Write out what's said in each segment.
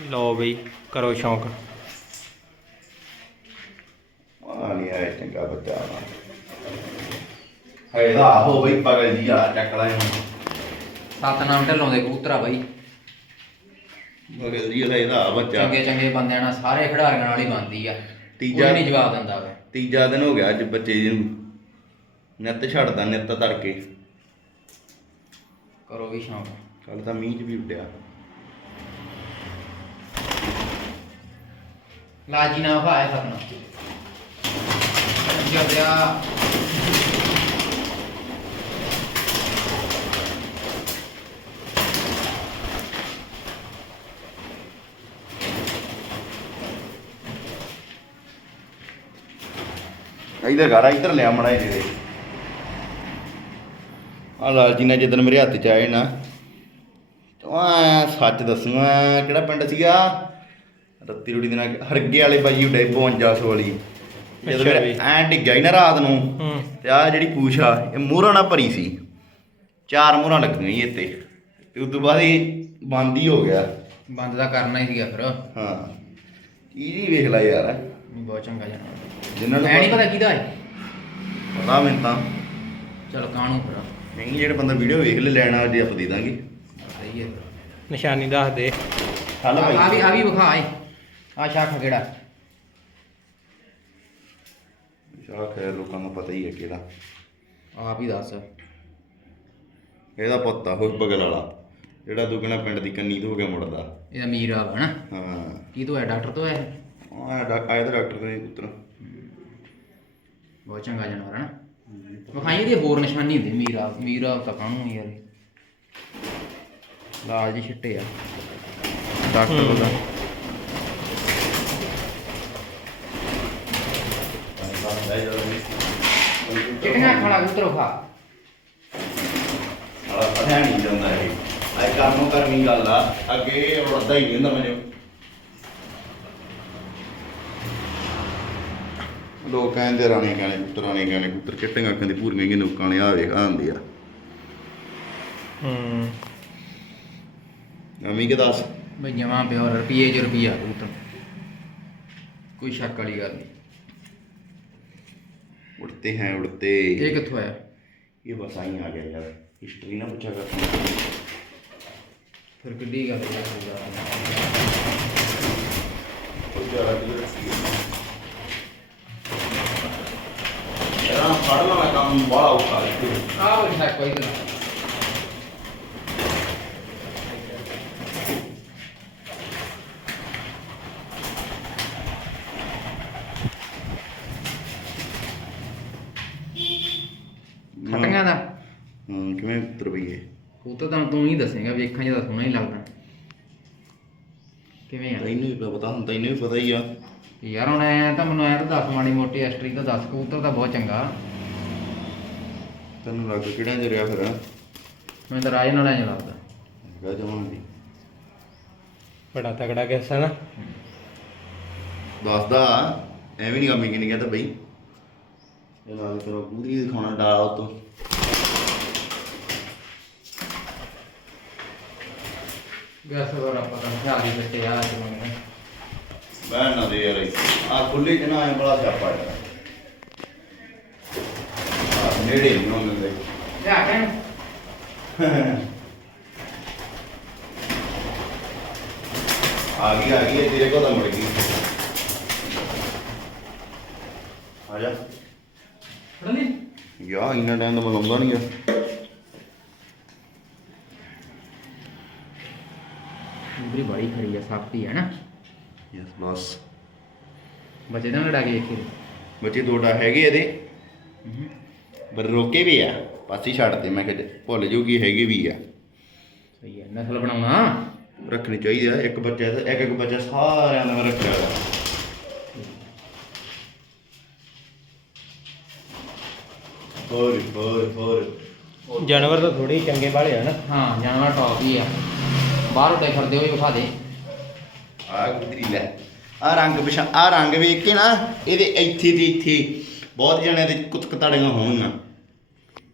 ਲਓ ਬਈ ਕਰੋ ਸ਼ੌਂਕ। ਆ ਨਹੀਂ ਆਇਆ ਚੰਗਾ ਬੱਚਾ ਹੈ ਦਾ ਹੋ ਬਈ ਪਗਲ ਜੀ ਆ ਚੱਕ ਲੈ ਸਤਨਾਮ ਢੱਲੋਂ ਦੇ ਕਬੂਤਰਾ ਬਾਈ। ਪਗਲ ਜੀ ਹੈ ਦਾ ਬੱਚਾ। ਚੰਗੇ ਚੰਗੇ ਬੰਦਿਆਂ ਨਾਲ ਸਾਰੇ ਖਿਡਾਰੀਆਂ ਨਾਲ ਹੀ ਬਣਦੀ ਆ। ਤੀਜਾ- ਕੋਈ ਨਹੀਂ ਜਵਾਬ ਦਿੰਦਾ ਵੇ। ਤੀਜਾ ਦਿਨ ਹੋ ਗਿਆ ਅੱਜ ਬੱਚੇ ਜੀ ਨੂੰ। ਨਿੱਤ ਛੱਡਦਾ ਨਿੱਤ ਤੜਕੇ। ਕਰੋ ਵੀ ਸ਼ੌਂਕ। ਕੱਲ ਤਾਂ ਮੀਂਹ ਚ ਵੀ ਉੱਡਿਆ। ਲਾਜੀ ਨਾ ਭਾਏ ਸਤਨਾਮ ਜਦਿਆ ਇਧਰ ਘਰ ਇਧਰ ਲਿਆ ਮੜਾ ਇਹਦੇ ਆ ਲਾਲਜੀ ਨੇ ਜਦੋਂ ਮੇਰੇ ਹੱਥ ਚ ਆਏ ਨਾ, ਤਾਂ ਸੱਚ ਦੱਸੂਗਾ ਕਿਹੜਾ ਪਿੰਡ ਸੀਗਾ? ਰੱਤੀ ਰੋੜੀ ਦੇ ਨਾਲ ਹਰਗੇ ਵਾਲੇ ਬਾਈ ਉੱਡੇ 5200 ਵਾਲੀ। ਜਦੋਂ ਮੇਰੇ। ਐ ਡਿੱਗਿਆ ਹੀ ਨਾ ਰਾਤ ਨੂੰ। ਤੇ ਆ ਜਿਹੜੀ ਪੂਛ ਆ ਇਹ ਮੂਹਰਾਂ ਨਾਲ ਭਰੀ ਸੀ। ਚਾਰ ਮੂਹਰਾਂ ਲੱਗੀਆਂ ਸੀ ਇੱਥੇ। ਤੇ ਉਸ ਤੋਂ ਬਾਅਦ ਇਹ ਬੰਦ ਹੀ ਹੋ ਗਿਆ। ਬੰਦ ਦਾ ਕਰਨਾ ਹੀ ਸੀਗਾ ਫਿਰ। ਹਾਂ। ਇਹ ਵੀ ਵੇਖ ਲੈ ਯਾਰ। ਬਹੁਤ ਚੰਗਾ ਜਾਨਵਰ। ਜਿੰਨਾਂ ਨੂੰ ਮੈਂ ਨਹੀਂ ਪਤਾ ਕਿਹਦਾ ਹੈ ਪਤਾ ਮੈਨੂੰ ਤਾਂ। ਚਲ ਕਾਣੂ ਫਿਰ ਨਹੀਂ ਜਿਹੜਾ ਬੰਦਾ ਵੀਡੀਓ ਵੇਖ ਲੈ ਲੈਣਾ ਜੇ ਆਪਾਂ ਦੇ ਦਾਂਗੇ। ਸਹੀ ਹੈ। ਨਿਸ਼ਾਨੀ ਦੱਸ ਦੇ। ਹਲ ਆ ਵੀ ਭਾਈ ਆ ਵੀ ਵਿਖਾ ਏ ਆ ਸ਼ਾਖ ਕਿਹੜਾ? ਸ਼ਾਖ ਹੈ ਲੋਕਾਂ ਨੂੰ ਪਤਾ ਹੀ ਹੈ ਕਿਹੜਾ। ਆਪ ਹੀ ਦੱਸ। ਇਹਦਾ ਪੱਤਾ ਹੋਰ ਬਗਲ ਵਾਲਾ। ਜਿਹੜਾ ਦੁਗਣਾ ਪਿੰਡ ਦੀ ਕੰਨੀ ਤੋਂ ਹੋ ਗਿਆ ਮੁੜਦਾ। ਇਹਦਾ ਮੀਰ ਆ ਹਨਾ ਹਾਂ। ਕੀ ਤੋਂ ਹੈ ਡਾਕਟਰ ਤੋਂ ਹੈ ਆ ਆਇਆ ਡਾਕਟਰ ਦੇ ਪੁੱਤਰ। ਬਹੁਤ ਚੰਗਾ ਜਾਨਵਰ ਹੈ ਨਾ। ਵਿਖਾਈ ਇਹਦੀ ਹੋਰ ਨਿਸ਼ਾਨੀ ਹੁੰਦੀ ਮੀਰਾ ਮੀਰਾ ਤਾਂ ਕਾਹਨੂੰ ਯਾਰ। ਲਾਲ ਜਿਹੇ ਛਿੱਟੇ ਆ। ਡਾਕਟਰ। ਦਾ ਕਿਹਨਾਂ ਖੜਾ ਉਤਰੋ ਖਾ ਸਾਲਾ ਪੜਿਆ ਨਹੀਂ ਜਾਂਦਾ ਇਹ। ਅੱਜ ਕਰਮੋ ਕਰਮੀ ਗੱਲ ਆ। ਅੱਗੇ ਉੜਦਾ ਹੀ ਨਹੀਂ ਹੁੰਦਾ ਮੈਨੂੰ। ਲੋਕ ਕਹਿੰਦੇ ਰਾਣੇ ਕਹਿੰਦੇ ਪੁੱਤਰ ਰਾਣੇ ਕਹਿੰਦੇ ਪੁੱਤਰ ਚਿੱਟੀਆਂ ਅੱਖਾਂ ਦੀ ਪੂਰੀਆਂ ਹੀ ਨੁਕਾਂ ਨੇ ਆ ਵੇਖ ਆਂਦੇ ਆ। ਹੂੰ। ਅਮੀ ਕੇ ਦੱਸ? ਬਈ ਜਮਾ ਪਿਆ ਰੁਪਏ ਚ ਰੁਪਿਆ ਉਤਰ ਕੋਈ ਸ਼ੱਕ ਵਾਲੀ ਗੱਲ ਨਹੀਂ ਉੜਤੇ ਹੈ ਉੜਤੇ ਇਹ ਕਿੱਥੋਂ ਆਇਆ ਇਹ ਬਸ ਆਈ ਆ ਗਿਆ ਯਾਰ ਹਿਸਟਰੀ ਨਾ ਪੁੱਛਿਆ ਕਰ ਫਿਰ ਕਿੱਡੀ ਗੱਲ ਹੈ ਉਹ ਜ਼ਿਆਦਾ ਕਿਧਰ ਰੱਖੀ ਯਾਰ ਪੜ ਲਾ ਕੰਮ ਬੜਾ ਔਖਾ ਹੈ ਆ ਉਹ ਸ਼ੱਕ ਕੋਈ ਗੱਲ ਖਟੀਆਂ ਦਾ ਹਾਂ ਕਿਵੇਂ ਪੁੱਤਰ ਬਈਏ ਉਹ ਤਾਂ ਤੁਹਾਨੂੰ ਤੂੰ ਹੀ ਦੱਸੇਗਾ ਵੇਖਾਂ ਜਿਹਾ ਸੋਹਣਾ ਹੀ ਲੱਗਦਾ। ਕਿਵੇਂ ਆ? ਤੈਨੂੰ ਵੀ ਪਤਾ ਹੁਣ ਤੈਨੂੰ ਵੀ ਪਤਾ ਹੀ ਆ। ਯਾਰ ਹੁਣ ਐ ਤਾਂ ਮੈਨੂੰ ਐ ਤਾਂ ਦੱਸ ਮਾੜੀ ਮੋਟੀ ਐਸਟਰੀ ਤਾਂ ਦੱਸ ਕਬੂਤਰ ਤਾਂ ਬਹੁਤ ਚੰਗਾ। ਤੈਨੂੰ ਲੱਗ ਕਿਹੜਾ ਚ ਰਿਹਾ ਫਿਰ? ਮੈਨੂੰ ਤਾਂ ਰਾਜ ਨਾਲ ਐ ਲੱਗਦਾ। ਹੈਗਾ ਜਮਾਂ ਦੀ ਬੜਾ ਤਗੜਾ ਕਿੱਸਾ ਨਾ। ਦੱਸਦਾ ਐਵੇਂ ਨਹੀਂ ਕੰਮ ਕਿਨੇ ਕਹਿੰਦਾ ਬਈ। ਇਹ ਨਾਲ ਕਰੋ ਪੂਰੀ ਦਿਖਾਉਣਾ ਡਾਲਾ ਉਤੋਂ। ਗੈਸ ਵਰ ਆਪਾਂ ਤਾਂ ਖਿਆਲ ਹੀ ਬੱਚੇ ਆ ਅੱਜ ਮੰਗਦੇ ਬੈਣ ਨਾ ਦੇ ਯਾਰ ਆ ਖੁੱਲੇ ਚ ਨਾ ਐ ਬੜਾ ਸਿਆਪਾ ਹੈ ਆ ਨੇੜੇ ਨਹੀਂ ਹੁੰਦੇ ਲਿਆ ਕੇ ਆ ਗਈ ਆ ਗਈ ਇਹ ਤੇਰੇ ਕੋਲ ਤਾਂ ਮੁੜ ਗਈ ਆ ਜਾ ਫੜਨੀ ਯਾ ਇੰਨਾ ਟਾਈਮ ਤਾਂ ਮੈਂ ਲਾਉਂਦਾ ਨਹੀਂ ਆ ਬੜੀ ਬੜੀ ਖੜੀ ਆ ਸਾਫਤੀ ਹੈ ਨਾ। ਯਸ ਬਸ। ਬੱਚੇ ਦਾ ਲੜਾ ਕੇ ਵੇਖੀ ਬੱਚੇ ਦੋੜਾ ਹੈਗੇ ਇਹਦੇ। ਪਰ ਰੋਕੇ ਵੀ ਆ। ਪਾਸੇ ਛੱਡਦੇ ਮੈਂ ਕਿਹਾ ਭੁੱਲ ਜੂਗੀ ਹੈਗੇ ਵੀ ਆ। ਸਹੀ ਹੈ ਨਸਲ ਬਣਾਉਣਾ। ਰੱਖਣੀ ਚਾਹੀਦੀ ਆ ਇੱਕ ਬੱਚਾ ਤਾਂ ਇੱਕ ਇੱਕ ਬੱਚਾ ਸਾਰਿਆਂ ਦਾ ਰੱਖਿਆ ਹੋਇਆ। ਹੋਰ ਹੋਰ ਹੋਰ। ਜਾਨਵਰ ਤਾਂ ਥੋੜੇ ਚੰਗੇ ਵਾਲੇ ਆ ਨਾ। ਹਾਂ ਜਾਨਵਰ ਟੌਪ ਹੀ ਆ। ਬਾਹਰ ਉੱਤੇ ਫਿਰਦੇ ਹੋਏ ਵਿਖਾ ਦੇ। ਆ ਗੁਦਰੀ ਲੈ। ਆ ਰੰਗ ਪਿਛਾ ਆ ਰੰਗ ਵੇਖ ਕੇ ਨਾ ਇਹਦੇ ਇੱਥੇ ਤੇ ਇੱਥੇ ਬਹੁਤ ਜਣਿਆਂ ਦੇ ਕੁਤਕਤਾੜੀਆਂ ਹੋਣਗੀਆਂ।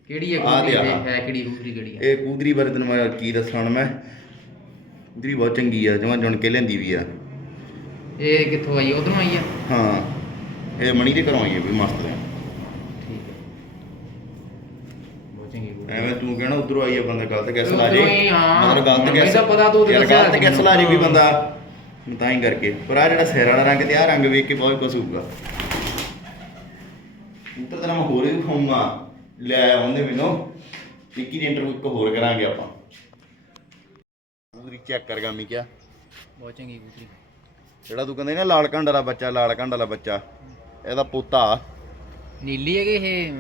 ਕਿਹੜੀ ਹੈ ਆਹ ਤੇ ਕੂਦਰੀ ਆਹ। ਹੈ ਕਿਹੜੀ ਕੂਦਰੀ ਕਿਹੜੀ ਹੈ ਇਹ ਕੂਦਰੀ ਬਾਰੇ ਤੈਨੂੰ ਮੈਂ ਕੀ ਦੱਸਾਂ ਹੁਣ ਮੈਂ? ਜਿਹੜੀ ਬਹੁਤ ਚੰਗੀ ਆ ਜਮਾਂ ਜੁਣ ਕੇ ਲੈਂਦੀ ਵੀ ਆ। ਇਹ ਕਿੱਥੋਂ ਆਈ ਉਧਰੋਂ ਆਈ ਆ? ਹਾਂ ਇਹ ਮਣੀ ਦੇ ਘਰੋਂ ਆਈ ਵੀ ਮਸਤ ਆ ਠੀਕ ਹੈ ਬਹੁਤ ਚੰਗੀ ਬੂਟੀ ਐਵੇਂ ਤੂੰ ਕਹਿਣਾ ਉਧਰੋਂ ਆਈ ਆ ਬੰਦਾ ਗਲਤ ਗੈਸ ਲਾ ਜੇ। ਹੀ, ਹਾਂ। ਮਤਲਬ ਗਲਤ ਗੈਸ ਤਾਂ ਪਤਾ ਤੂੰ ਤੇ ਯਾਰ ਦੱਸਿਆ ਗਲਤ ਗੈਸ ਲਾ ਜੇ ਵੀ। ਬੰਦਾ ਤਾਂ ਹੀ ਕਰਕੇ। ਪਰ ਆ ਜਿਹੜਾ ਸਿਰ ਵਾਲਾ ਰੰਗ ਤੇ ਆ ਰੰਗ ਵੇਖ ਕੇ ਬਹੁਤ ਕੁਛ ਹੋਊਗਾ। ਉੱਤਰ ਤਰ੍ਹਾਂ ਮੈਂ ਹੋਰ ਵੀ ਖਾਊਂਗਾ ਲੈ ਆਉਂਦੇ ਮੈਨੂੰ। ਨਿੱਕੀ ਦੀ ਇੰਟਰਵਿਊ ਇੱਕ ਹੋਰ ਕਰਾਂਗੇ ਆਪਾਂ। ਪੂਰੀ ਚੈੱਕ ਕਰ ਗਾਮੀ ਕਿਆ। ਬਹੁਤ ਚੰਗੀ ਬੂਟੀ ਜਿਹੜਾ ਤੂੰ ਕਹਿੰਦਾ ਨਾ ਲਾਲ ਘੰਡ ਵਾਲਾ ਬੱਚਾ ਲਾਲ ਘੰਡ ਵਾਲਾ ਬੱਚਾ। ਇਹਦਾ ਪੋਤਾ। ਨੀਲੀ ਹੈ ਕਿ ਇਹ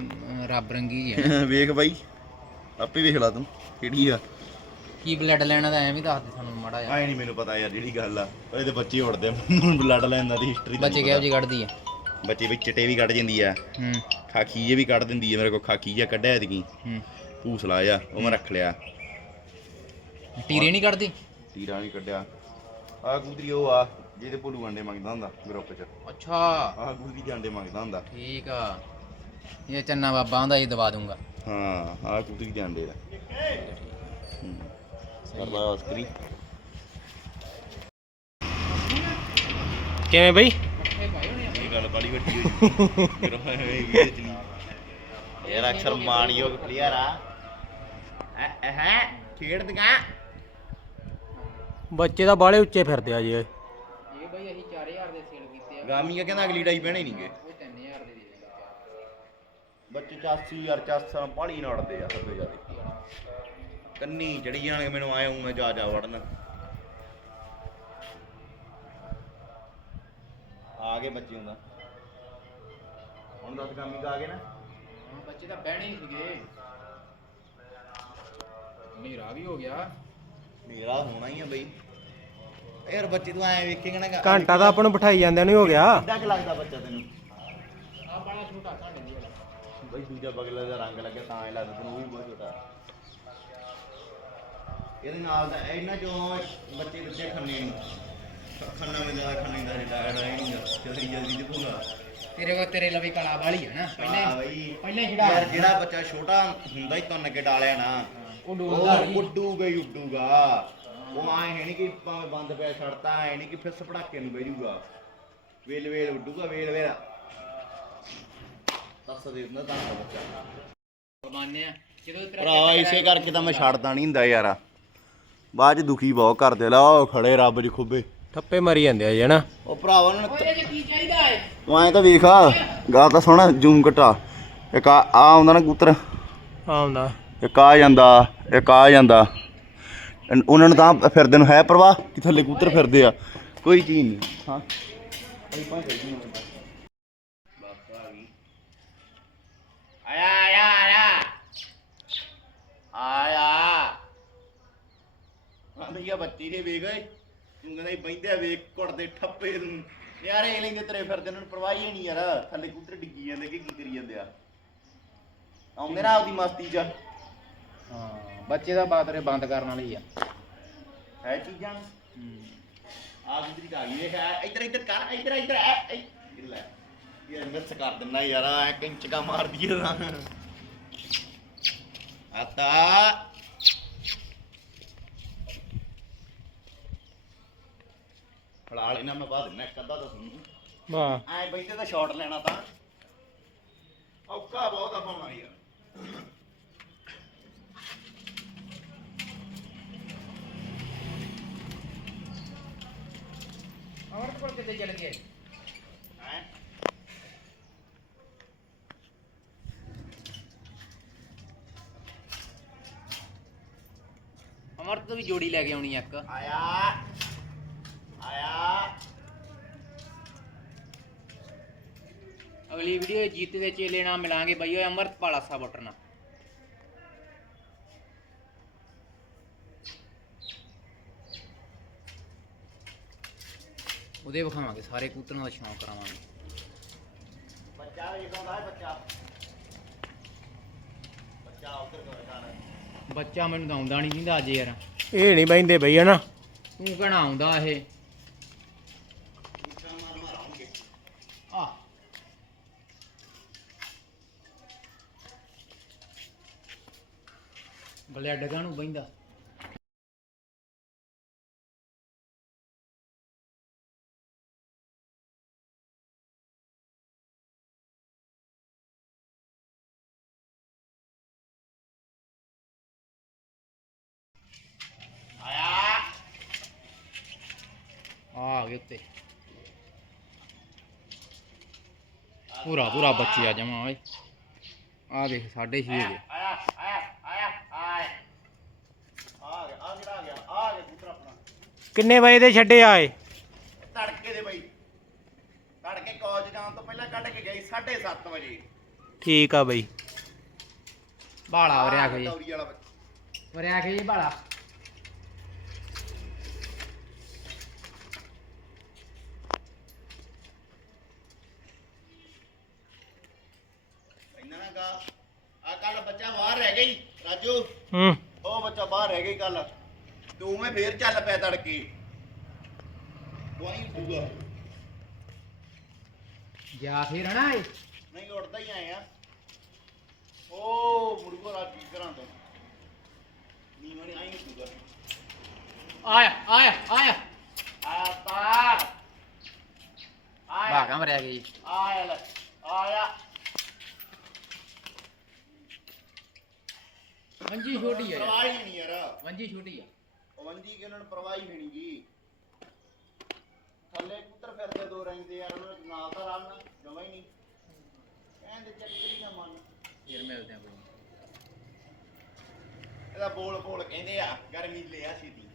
ਰੱਬ ਰੰਗੀ ਜੀ ਵੇਖ ਬਾਈ। ਆਪੇ ਵੇਖ ਲਾ ਤੂੰ ਕਿਹੜੀ ਆ। ਕੀ ਬਲੱਡ ਲੈਣਾ ਤਾਂ ਐਂ ਵੀ ਦੱਸ ਦੇ ਸਾਨੂੰ ਮਾੜਾ ਜਿਹਾ। ਆਏ ਨਹੀਂ ਮੈਨੂੰ ਪਤਾ ਯਾਰ ਜਿਹੜੀ ਗੱਲ ਆ ਇਹਦੇ ਬੱਚੇ ਉੜਦੇ ਆ ਬਲੱਡ ਲੈਣ ਦੀ ਹਿਸਟਰੀ ਬੱਚੇ ਕਿਹੋ ਜੀ ਕੱਢਦੀ ਆ? ਬੱਚੇ ਵਿੱਚ ਚਿੱਟੇ ਵੀ ਕੱਢ ਜਾਂਦੀ ਆ। ਹੂੰ। ਖਾਕੀ ਜੇ ਵੀ ਕੱਢ ਦਿੰਦੀ ਆ ਮੇਰੇ ਕੋਲ ਖਾਕੀ ਜਿਹਾ ਕੱਢਿਆ ਇਹਦੀ ਹੂੰ। ਭੂਸਲਾ ਆ ਉਹ ਮੈਂ ਰੱਖ ਲਿਆ। ਟੀਰੇ ਨਹੀਂ ਕੱਢਦੀ? ਤੀਰਾ ਨਹੀਂ ਕੱਢਿਆ। ਆ ਕੂਤਰੀ ਉਹ ਆ ਜਿਹਦੇ ਭੋਲੂ ਅੰਡੇ ਮੰਗਦਾ ਹੁੰਦਾ ਗਰੁੱਪ 'ਚ। ਅੱਛਾ। ਆਹ ਕੂਤਰੀ ਦੇ ਅੰਡੇ ਮੰਗਦਾ ਹੁੰਦਾ। ਠੀਕ ਆ। ਇਹ ਚੰਨਾ ਬਾਬਾ ਹੁੰਦਾ ਇਹ ਦਵਾ ਦੂੰਗਾ ਹਾਂ ਆਹ ਕੂਤਰੀ ਦੇ ਅੰਡੇ ਦਾ ਹੂੰ। ਕਰਦਾ ਅਸਕਰੀ ਕਿਵੇਂ ਬਈ? ਇਹ ਗੱਲ ਬੜੀ ਵੱਡੀ ਹੋਈ। ਫਿਰ ਉਹ ਐਵੇਂ ਵੀਡੀਓ ਚਲੀ ਯਾਰ ਅਕਸਰ ਮਾਨਯੋਗ ਪਲੇਅਰ ਆ। ਹੈ ਹੈ ਖੇਡਦੀਆਂ। ਬੱਚੇ ਤਾਂ ਬਾਲੇ ਉੱਚੇ ਫਿਰਦੇ ਆ ਜੀ ਇਹ। ਇਹ ਬਈ ਅਸੀਂ 4000 ਦੇ ਸੇਲ ਕੀਤੇ ਆ। ਗਾਮੀਆਂ ਕਹਿੰਦਾ ਅਗਲੀ ਡਾਈ ਬਹਿਣੇ ਨਹੀਂਗੇ ਉਹ 3000 ਦੇ ਦੇ ਦਿੰਦਾ ਬੱਚੇ 84 ਯਾਰ 400 ਪਾਲੀ ਨਾ ਉੜਦੇ ਆ ਸਭ ਜ਼ਿਆਦਾ। ਕੰਨੀ ਚੜੀ ਜਾਣਗੇ ਮੈਨੂੰ ਆਏ ਹੂੰ ਮੈਂ ਜਾ ਜਾ ਵੜਨ। ਆ ਗਏ ਬੱਚੇ ਹੁੰਦਾ ਹੁਣ ਦੱਸ ਗਾਮੀ ਕਾ ਆ ਗਏ ਨਾ। ਹਾਂ ਬੱਚੇ ਤਾਂ ਬਹਿਣੇ ਹੀ ਸੀਗੇ। ਮੇਰਾ ਵੀ ਹੋ ਗਿਆ। ਮੇਰਾ ਹੋਣਾ ਹੀ ਆ ਬਈ। ਯਾਰ ਬੱਚੇ ਤੂੰ ਐ ਵੇਖੇਗਾ ਨਾ ਘੰਟਾ ਤਾਂ ਆਪਾਂ ਨੂੰ ਬਿਠਾਈ ਜਾਂਦੇ ਨੂੰ ਹੀ ਹੋ ਗਿਆ। ਕਿੱਡਾ ਕੁ ਲੱਗਦਾ ਬੱਚਾ ਤੈਨੂੰ? ਆ ਬੜਾ ਛੋਟਾ ਘੰਟੇ ਦੀ ਬਈ ਦੂਜਾ ਬਗਲੇ ਦਾ ਰੰਗ ਲੱਗਿਆ ਤਾਂ ਐ ਲੱਗਦਾ ਤੈਨੂੰ ਉਹ ਵੀ ਬਹੁਤ ਛੋਟਾ ਇਹਦੇ ਨਾਲ ਦਾ ਇਹਨਾਂ ਚੋਂ ਬੱਚੇ ਬੱਚੇ ਖੰਨੇ ਨੂੰ ਖੰਨਾ ਮੈਂ ਜ਼ਿਆਦਾ ਖੰਨੇ ਦਾ ਜਿਹੜਾ ਹੀ ਨਹੀਂ ਜਲਦੀ ਜਲਦੀ ਤੇ ਭੂਗਾ ਤੇਰੇ ਕੋ ਤੇਰੇ ਲਵੀ ਕਲਾ ਵਾਲੀ ਹੈ ਨਾ ਹਾਂ ਪਹਿਲਾਂ ਬਈ ਪਹਿਲਾਂ ਹੀ ਯਾਰ ਜਿਹੜਾ ਜਿਹੜਾ ਬੱਚਾ ਛੋਟਾ ਹੁੰਦਾ ਹੀ ਤੁੰਨ ਕੇ ਡਾਲਿਆ ਨਾ ਉਹ ਡੋਲਦਾ ਉਹ ਨਹੀਂ ਉੱਡੂਗਾ ਹੀ ਉੱਡੂਗਾ। ਉਹ ਆਏ ਹੈ ਨਹੀਂ ਕਿ ਭਾਵੇਂ ਬੰਦ ਪਿਆ ਛੱਡਤਾ ਐ ਨਹੀਂ ਕਿ ਫਿਸ ਪੜਾਕੇ ਨੂੰ ਬਹਿਜੂਗਾ ਵੇਲ ਵੇਲ ਉੱਡੂਗਾ ਵੇਲ ਵੇਲ ਦਿੰਦਾ ਤਾਂ ਬੱਚਾ। ਮਾਨਿਆ ਜਦੋਂ ਤੇਰਾ ਭਰਾਵਾ ਇਸੇ ਕਰਕੇ ਤਾਂ ਮੈਂ ਛੱਡਦਾ ਨਹੀਂ ਹੁੰਦਾ ਯਾਰ। ਬਾਅਦ ਚ ਦੁਖੀ ਬਹੁਤ ਕਰਦੇ ਲਾ ਉਹ ਖੜੇ ਰੱਬ ਜੀ ਖੁੱਬੇ। ਠੱਪੇ ਮਾਰੀ ਜਾਂਦੇ ਆ ਜੀ ਹਨਾ? ਉਹ ਭਰਾਵਾ ਉਹਨਾਂ ਨੇ ਓਏ ਜੇ ਕੀ ਚਾਹੀਦਾ ਹੈ ਤੂੰ ਐਂ ਤਾਂ ਵੇਖ ਆ ਗਾ ਤਾਂ ਸੋਹਣਾ ਜੂਮ ਘਟਾ। ਇੱਕ ਆ ਆ ਆਉਂਦਾ ਨਾ ਕਬੂਤਰ। ਆਉਂਦਾ। ਇੱਕ ਆ ਜਾਂਦਾ ਇੱਕ ਆ ਜਾਂਦਾ। ਅਨ- ਉਹਨਾਂ ਨੂੰ ਤਾਂ ਫਿਰਦੇ ਨੂੰ ਹੈ ਪਰਵਾਹ ਕਿ ਥੱਲੇ ਕਬੂਤਰ ਫਿਰਦੇ ਆ। ਕੋਈ ਚੀਜ਼ ਨਹੀਂ। ਹਾਂ ਆਇਆ ਆਇਆ ਆਇਆ ਆਇਆ। ਹਾਂ ਭਈਆ ਬੱਤੀ ਨੇ ਵੇਖ ਓਏ। ਤੂੰ ਕਹਿੰਦਾ ਬੈਂਦੇ ਵੇਖ ਘੁੱਟਦੇ ਠੱਪੇ ਤੂੰ ਯਾਰ ਇਹ ਲੈਂਦੇ ਤੇਰੇ ਫਿਰਦੇ ਨੂੰ ਪਰਵਾਹ ਹੀ ਨਹੀਂ ਯਾਰ। ਥੱਲੇ ਕਬੂਤਰ ਡਿੱਗੀ ਜਾਂਦੇ ਕਿ ਕੀ ਕਰੀ ਜਾਂਦੇ ਆ। ਆਉਂਦੇ ਨਾ ਆਪਦੀ ਮਸਤੀ 'ਚ। ਹਾਂ ਬੱਚੇ ਦਾ ਬਾਤਰੇ ਬੰਦ ਕਰਨ ਵਾਲੀ ਆ। ਹੈ ਚੀਜ਼ਾਂ। ਆ ਗੁਜਰੀ ਆ ਗਈ ਆ, ਇੱਧਰ ਇੱਧਰ ਕਰ ਇੱਧਰ ਇੱਧਰ ਆ ਇੱਧਰ ਲੈ। ਇਹ ਮਿਸ ਕਰ ਦਿੰਨਾ ਯਾਰ ਐ ਕੰਚਕਾ ਮਾਰ ਦਈਏ ਤਾਂ। ਆਤਾ ਫੜਾ ਲੈਣਾ ਮੈਂ ਬਾਅਦ ਇੱਕ ਅੱਧਾ ਤਾਂ ਤੁਹਾਨੂੰ ਵਾਹ। ਐ ਬੈਠੇ ਤਾਂ ਸ਼ਾਟ ਲੈਣਾ ਤਾਂ। ਔਕਾ ਬਹੁਤ ਆ ਪਾਉਣਾ ਯਾਰ। ਅਮਰਤ ਕੋਲ ਕਿੱਥੇ ਚਲ ਗਏ? ਅਮਰਤ ਤੋਂ ਵੀ ਜੋੜੀ ਲੈ ਕੇ ਆਉਣੀ ਆ ਇੱਕ। ਆਇਆ। ਆਇਆ। ਅਗਲੀ ਵੀਡੀਓ ਜੀਤੇ ਦੇ ਚੇਲੇ ਨਾਲ ਮਿਲਾਂਗੇ ਬਈ ਓਏ ਅਮਰਤ ਪਾਲਾ ਸਾ ਬਟਨਾ ਉਹਦੇ ਵਿਖਾਵਾਂਗੇ ਸਾਰੇ ਕੂਤਰਾਂ ਦਾ ਸ਼ੌਂਕ ਕਰਾਵਾਂਗੇ। ਬੱਚਾ ਕੌਣ ਹੈ ਬੱਚਾ। ਬੱਚਾ ਉਧਰ ਕਰ ਕਰ। ਬੱਚਾ ਮੈਨੂੰ ਤਾਂ ਆਉਂਦਾ ਨਹੀਂ ਜਿੰਦਾ ਅੱਜ ਯਾਰ। ਇਹ ਨਹੀਂ ਬੈਂਦੇ ਬਈ ਹਨਾ? ਤੂੰ ਕਹਿਣਾ ਆਉਂਦਾ ਇਹ। ਆ। ਬਲਿਆ ਡਗਾ ਨੂੰ ਬੈਂਦਾ ਵੇ ਉੱਤੇ। ਪੂਰਾ ਪੂਰਾ ਬੱਚੇ ਆ ਜਮਾ ਓਏ। ਆ ਦੇਖ 6.5 ਦੇ ਆਇਆ ਆਇਆ ਆਇਆ ਆਇਆ ਆ ਗਿਆ ਆ ਜਿਹੜਾ ਆ ਗਿਆ ਆ ਗਿਆ ਕਬੂਤਰ ਆਪਣਾ ਕਿੰਨੇ ਵਜੇ ਦੇ ਛੱਡੇ ਆਏ ਤੜਕੇ ਦੇ ਬਈ। ਤੜਕੇ ਕਾਲਜ ਜਾਣ ਤੋਂ ਪਹਿਲਾਂ ਕੱਢ ਕੇ ਗਈ 7:30 ਵਜੇ। ਠੀਕ ਆ ਬਈ। ਬਾਲਾ ਵਰਿਆ ਤੌਰੀ ਵਾਲਾ ਬੱਚਾ। ਵਰਿਆ ਕੇ ਜੀ ਬਾਲਾ ਇੰਨਾ ਨਾ ਗਾ ਆ ਕੱਲ ਬੱਚਾ ਬਾਹਰ ਰਹਿ ਗਈ ਰਾਜੂ। ਹੂੰ। ਉਹ ਬੱਚਾ ਬਾਹਰ ਰਹਿ ਗਈ ਕੱਲ ਤੂੰ ਮੈਂ ਫੇਰ ਚੱਲ ਪਿਆ ਤੜਕੇ। ਕੋਈ ਦੂਗਾ ਜਾ ਫਿਰ ਇਹ। ਨਹੀਂ ਉੱਡਦਾ ਹੀ ਆਏ ਆ। ਉਹ ਮੁਰਗੋ ਰਾਜੀ ਘਰਾਂ ਤੋਂ। ਨੀ ਮਣੀ ਆਈ ਦੂਗਾ ਆਇਆ ਆਇਆ ਆਇਆ। ਆ ਤਾਰ ਆਇਆ। ਵਰਿਆ ਕੇ ਜੀ। ਆਇਆ ਲੈ ਆਇਆ। ਮੰਜੀ ਛੋਟੀ ਆ ਯਾਰ। ਪਰਵਾਹੀ ਨਹੀਂ ਯਾਰ। ਮੰਜੀ ਛੋਟੀ ਆ। ਉਹ ਵੰਜੀ ਕਿ ਉਹਨਾਂ ਨੂੰ ਪਰਵਾਹੀ ਨਹੀਂ ਜੀ ਥੱਲੇ ਕੁੱਤਰ ਫਿਰਦੇ ਦੋ ਰਹਿੰਦੇ ਯਾਰ ਉਹਨਾਂ ਨੂੰ ਨਾਲ ਤਾਂ ਰਲਣਾ ਜਮਾ ਹੀ ਨਹੀਂ। ਕਹਿੰਦੇ ਚੱਕਰੀ ਨਾ ਮੰਨ ਫਿਰ ਮਿਲਦੇ ਆ ਕੋਈ ਇਹਦਾ ਬੋਲ ਬੋਲ ਕਹਿੰਦੇ ਆ ਗਰਮੀ ਲਿਆ ਛੇਤੀ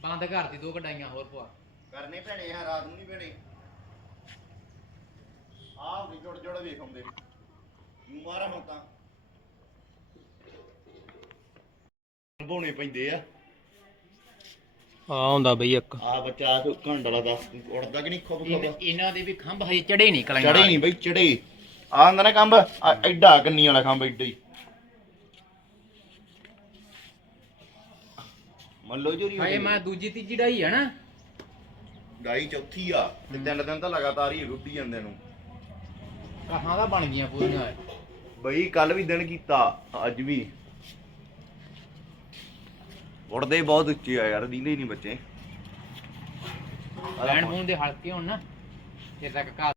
ਬੰਦ ਕਰਤੀ ਦੋ ਕਢਾਈਆਂ ਹੋਰ ਪਵਾ। ਕਰਨੇ ਭੈਣੇ ਆ ਰਾਤ ਨੂੰ ਨਹੀਂ ਭੈਣੇ ਆਹ ਵੀ ਜੁੜ ਜੁੜ ਵੇਖ ਆਉਂਦੇ। ਨੂੰ ਮਾਰਾ ਹੁਣ ਤਾਂ। ਬੋਣੇ ਪੈਂਦੇ ਆ। ਆ ਹੁੰਦਾ ਬਈ ਇੱਕ। ਆ ਬੱਚਾ ਘੰਟਾ ਲਾ ਦੱਸ ਉੜਦਾ ਕਿ ਨਹੀਂ ਖੁੱਬ ਖੁੱਬ? ਇਹਨਾਂ- ਦੇ ਵੀ ਖੰਭ ਹਜੇ ਚੜੇ ਨਹੀਂ ਕਲਾਈਆਂ ਚੜੇ ਨਹੀਂ ਬਈ ਚੜੇ। ਆ ਹੁੰਦਾ ਨਾ ਆ ਐਡਾ ਕੰਨੀ ਵਾਲਾ ਕੰਬ ਐਡਾ ਹੀ। ਮੰਨ ਲਓ ਜੋਰੀ ਹਾਏ ਮੈਂ ਦੂਜੀ ਤੀਜੀ ਡਾਈ ਆ ਨਾ। ਗਾਈ ਚੌਥੀ ਆ ਤੇ ਤਿੰਨ ਦਿਨ ਤਾਂ ਲਗਾਤਾਰ ਹੀ ਰੁੱਟੀ ਜਾਂਦੇ ਨੂੰ। ਕਹਾਂ ਦਾ ਬਣ ਗਈਆਂ ਪੂਰੀਆਂ। ਬਈ ਕੱਲ ਵੀ ਦਿਨ ਕੀਤਾ ਅੱਜ ਵੀ। ਉੜਦੇ ਬਹੁਤ ਉੱਚੇ ਆ ਯਾਰ ਦੀਂਦੇ ਹੀ ਨਹੀਂ ਬੱਚੇ। ਲੈਣ ਫੋਨ ਦੇ ਹਲਕੇ ਹੋਣ ਨਾ ਫਿਰ ਤੱਕ ਘਾ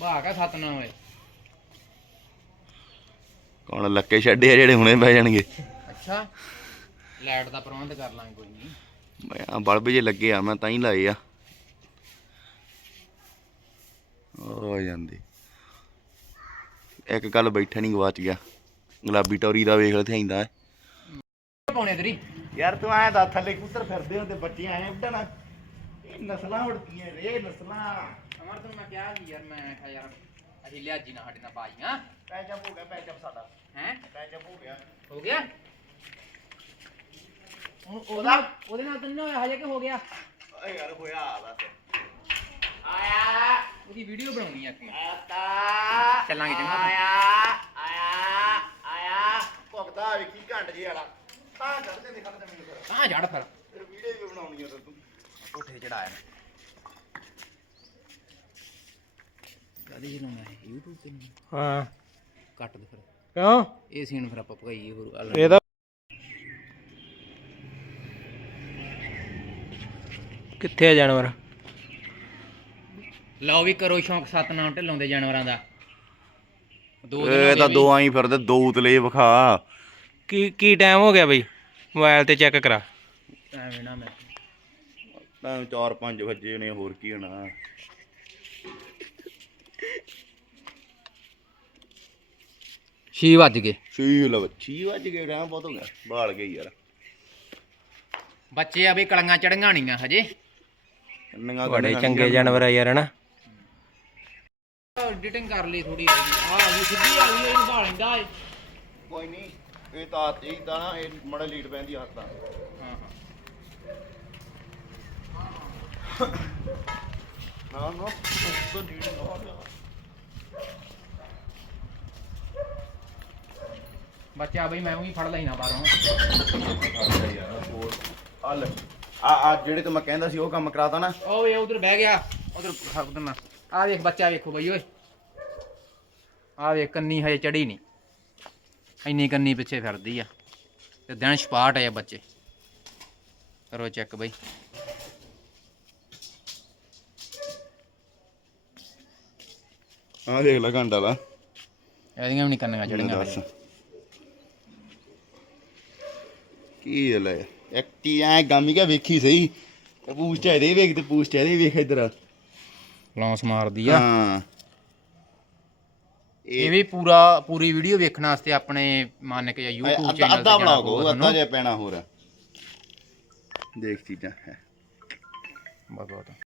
ਬਾਗਾ ਸਤਨਾ ਓਏ। ਕੌਣ ਲੱਕੇ ਛੱਡੇ ਆ ਜਿਹੜੇ ਹੁਣੇ ਬਹਿ ਜਾਣਗੇ? ਅੱਛਾ ਲਾਈਟ ਦਾ ਪ੍ਰਬੰਧ ਕਰ ਲਾਂਗੇ ਕੋਈ ਨਹੀਂ। ਮੈਂ ਆ ਬਲਬ ਜੇ ਲੱਗੇ ਆ ਮੈਂ ਤਾਂ ਹੀ ਲਾਏ ਆ। ਹੋ ਜਾਂਦੇ। ਇੱਕ ਕੱਲ ਬੈਠਾ ਨਹੀਂ ਗਵਾਚ ਗਿਆ। ਗੁਲਾਬੀ ਟੌਰੀ ਦਾ ਵੇਖ ਲਿਆ ਆਂਦਾ ਪਾਉਣੇ ਤੇਰੀ? ਯਾਰ ਤੂੰ ਆਇਆ ਦਾ ਥੱਲੇ ਕੁੱਤਰ ਫਿਰਦੇ ਹੁੰਦੇ ਬੱਚੇ ਆਏ ਉੱਡਣ। ਇਹ ਨਸਲਾਂ ਉੜਦੀਆਂ ਰੇ ਨਸਲਾਂ। ਅਮਰ ਤੈਨੂੰ ਮੈਂ ਕਿਹਾ ਸੀ ਯਾਰ ਮੈਂ ਕਿਹਾ ਯਾਰ ਅਸੀਂ ਲਿਆਜੀ ਨਾ ਸਾਡੇ ਨਾਲ ਪਾਈਆਂ ਪੈਚਅਪ ਹੋ ਗਿਆ ਪੈਚਅਪ ਸਾਡਾ। ਹੈ? ਪੈਚਅਪ ਹੋ ਗਿਆ। ਹੋ ਗਿਆ? ਹੁਣ ਉਹਦੇ ਨਾਲ ਉਹਦੇ ਨਾਲ ਤਾਂ ਨਹੀਂ ਹੋਇਆ ਹਜੇ ਕਿ ਹੋ ਗਿਆ? ਓਏ ਯਾਰ ਹੋਇਆ ਬਸ। ਆਇਆ। ਉਹਦੀ ਵੀਡੀਓ ਬਣਾਉਣੀ ਆ ਕਿ ਆਤਾ। ਚੱਲਾਂਗੇ ਚੰਗਾ। ਆਇਆ ਆਇਆ ਆਇਆ। ਭੁਗਦਾ ਵੇਖੀ ਘੰਟ ਜੀ ਵਾਲਾ। ਤਾਂ ਦਿਖਾ ਦੇ ਮੈਨੂੰ ਫਿਰ। ਤਾਂ ਜੜ ਫਿਰ। ਫਿਰ ਵੀਡੀਓ ਵੀ ਬਣਾਉਣੀ ਆ ਫਿਰ ਤੂੰ? ਕੋਠੇ ਚੜਾਇਆ ਕਦੇ ਚਲਾਉਣਾ ਹੈ YouTube ਤੇ ਨਹੀਂ ਹਾਂ। ਕੱਟ ਦੇ ਫਿਰ। ਕਿਉਂ? ਇਹ ਸੀਨ ਫਿਰ ਆਪਾਂ ਭਗਾਈਏ ਹੋਰ ਗੱਲ ਇਹਦਾ ਕਿੱਥੇ ਆ ਜਾਨਵਰ? ਲਓ ਵੀ ਕਰੋ ਸ਼ੌਂਕ ਸਤਨਾਮ ਢਿੱਲੋਂ ਦੇ ਜਾਨਵਰਾਂ ਦਾ। ਦੋ ਇਹ ਦਿਨ ਤਾਂ ਹੋ ਗਏ ਦੋ ਆਈ ਫਿਰਦੇ ਦੋ ਉਤਲੇ ਵਿਖਾ। ਕੀ ਕੀ ਟਾਈਮ ਹੋ ਗਿਆ ਬਈ? ਮੋਬਾਈਲ ਤੇ ਚੈੱਕ ਕਰਾ। ਵੀ ਐਵੇਂ ਨਾ ਮੈਂ। ਤਾਂ 4-5 ਵਜੇ ਨੇ ਹੋਰ ਕੀ ਹੋਣਾ। ਛੇ ਵੱਜ ਗਏ। ਛੀ ਲਵ ਛੀ ਵਜ ਗਏ ਟਾਈਮ ਬਹੁਤ ਹੋ ਗਿਆ। ਬਾਲ ਗਈ ਯਾਰ। ਬੱਚੇ ਆ ਵੀ ਕਲੀਆਂ ਚੜੀਆਂ ਨਹੀਂ ਹਜੇ। ਇੰਨੀਆਂ ਬੜੇ ਚੰਗੇ ਜਾਨਵਰ ਆ ਯਾਰ ਹਨਾ? ਐਡੀਟਿੰਗ ਕਰ ਲਈ ਥੋੜੀ ਆ ਗਈ ਸਿੱਧੀ ਆ ਗਈ ਇਹਨੂੰ ਭਾਲ ਲੈਂਦਾ ਏ ਕੋਈ ਨਹੀਂ ਇਹ ਤਾਂ ਇਹ ਤਾਂ ਨਾ ਇਹ ਮੜਾ ਲੀਡ ਪੈਂਦੀ ਹੱਥ ਤਾਂ ਹਾਂ ਹਾਂ। ਨਾ ਨਾ ਤੋਂ ਲੀਡ ਨਾ ਬੱਚਾ ਬਈ ਮੈਂ ਵੀ ਫੜ ਲੈਣਾ ਬਾਹਰੋਂ। ਆ ਲੈ। ਆ ਆ ਜਿਹੜੇ ਤੋਂ ਮੈਂ ਕਹਿੰਦਾ ਸੀ ਉਹ ਕੰਮ ਕਰਾਤਾ ਨਾ। ਓਏ ਉਧਰ ਬਹਿ ਗਿਆ। ਉਧਰ ਖੜਕ ਦੇਣਾ ਆ ਵੇਖ ਬੱਚਾ ਵੇਖੋ ਬਈ ਓਏ। ਆ ਵੇਖ ਕੰਨੀ ਹਜੇ ਚੜੀ ਨਹੀਂ। ਇੰਨੀ ਕੰਨੀ ਪਿੱਛੇ ਫਿਰਦੀ ਆ। ਤੇ ਦਿਨ ਛਪਾਟ ਆ ਬੱਚੇ। ਕਰੋ ਚੈੱਕ ਬਈ। ਆ ਦੇਖ ਲੈ ਘੰਟਾ ਲਾ ਇਹਦੀਆਂ ਵੀ ਨਹੀਂ ਕੰਨੀਆਂ ਚੜੀਆਂ ਦੱਸ। ਕੀ ਲੈ? ਇੱਕ ਟੀ ਐ ਗਾਮੀ ਕਾ ਵੇਖੀ ਸਹੀ। ਤੇ ਪੂਛ ਚ ਇਹਦੇ ਵੇਖ ਤੇ ਪੂਛ ਚ ਇਹਦੇ ਵੇਖ ਇਧਰ। ਲੌਂਸ ਮਾਰਦੀ ਆ। ਹਾਂ। ਇਹ ਵੀ ਪੂਰਾ ਪੂਰੀ ਵੀਡੀਓ ਵੇਖਣ ਵਾਸਤੇ ਆਪਣੇ ਮੰਨ ਕੇ YouTube ਅੱਧਾ ਚੈਨਲ ਅੱਧਾ ਬਣਾਓ ਅੱਧਾ ਜਿਹਾ ਪੈਣਾ ਹੋਰ। ਦੇਖ ਚੀਜ਼ਾਂ ਬਹੁਤ ਬਹੁਤ।